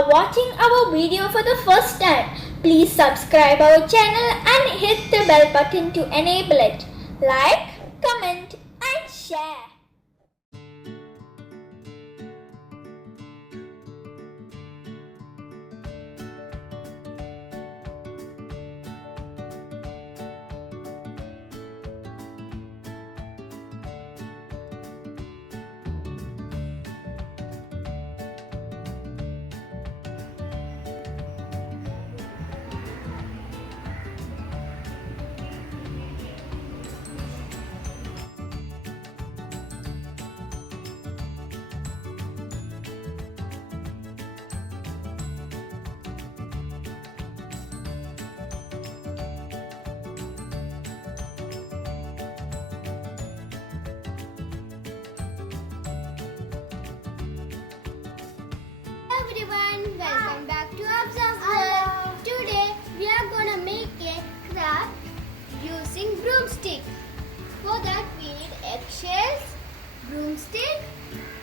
are watching our video for the first time, please subscribe our channel and hit the bell button to enable it. Like, comment and share. Everyone, welcome back to Afza's world. Today we are gonna make a craft using broomstick. For that we need eggshells, broomstick,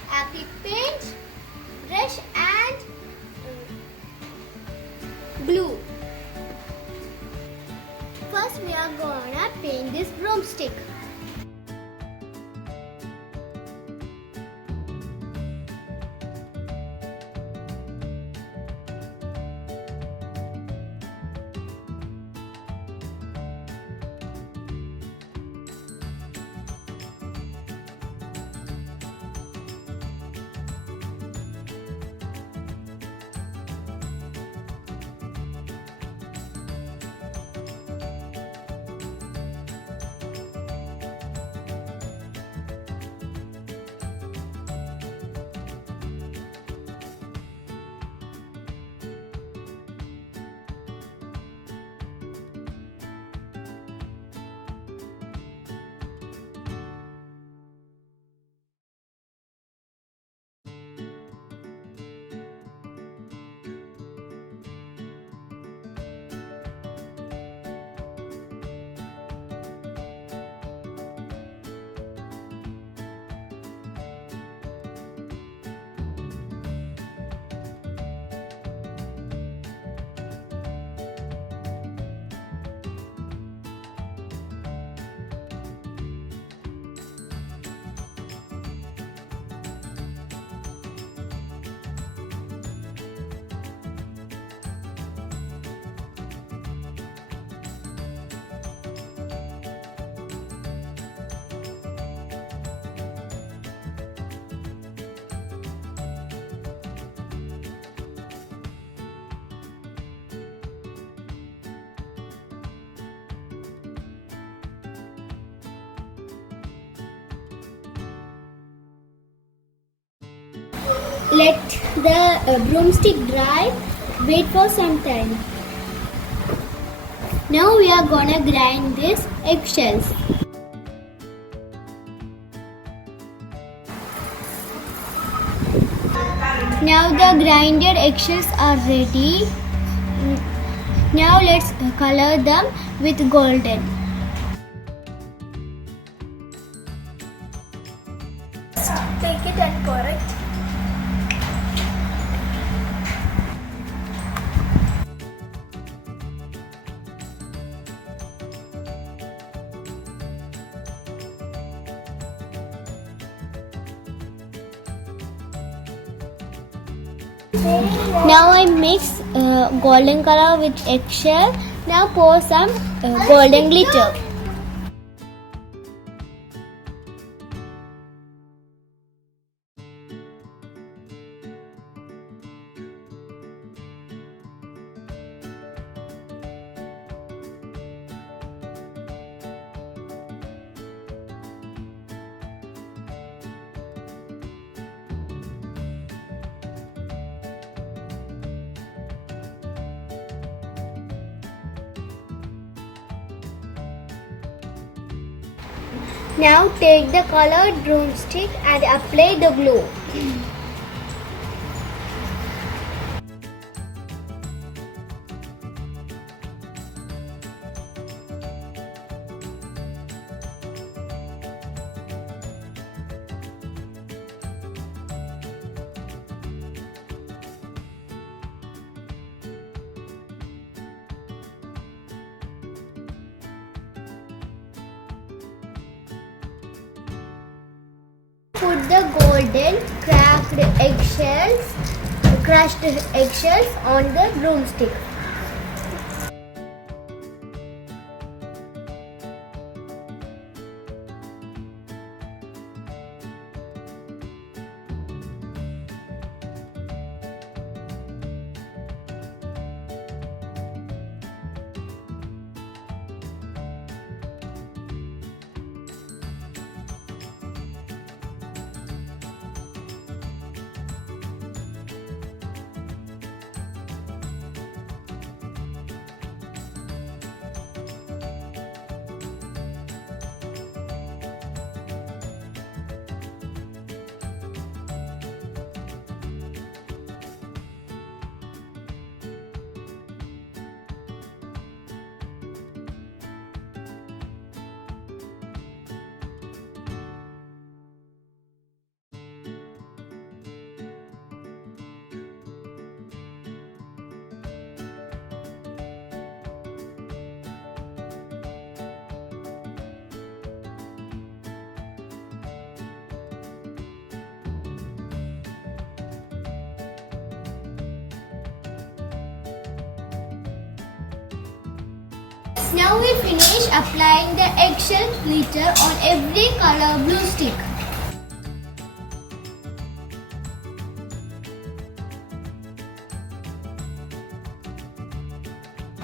acrylic paint, brush and glue. First we are gonna paint this broomstick. Let the broomstick dry. Wait for some time. Now we are gonna grind these eggshells. Now the grinded eggshells are ready. Now let's color them with golden. Take it and correct. Now I mix golden color with eggshell. Now pour some golden glitter. Now take the colored broomstick and apply the glue. Put the golden crushed eggshells on the broomstick. Now we finish applying the eggshell glitter on every color glue stick.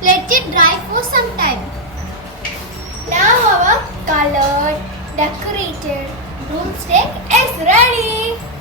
Let it dry for some time. Now our colored, decorated broomstick is ready.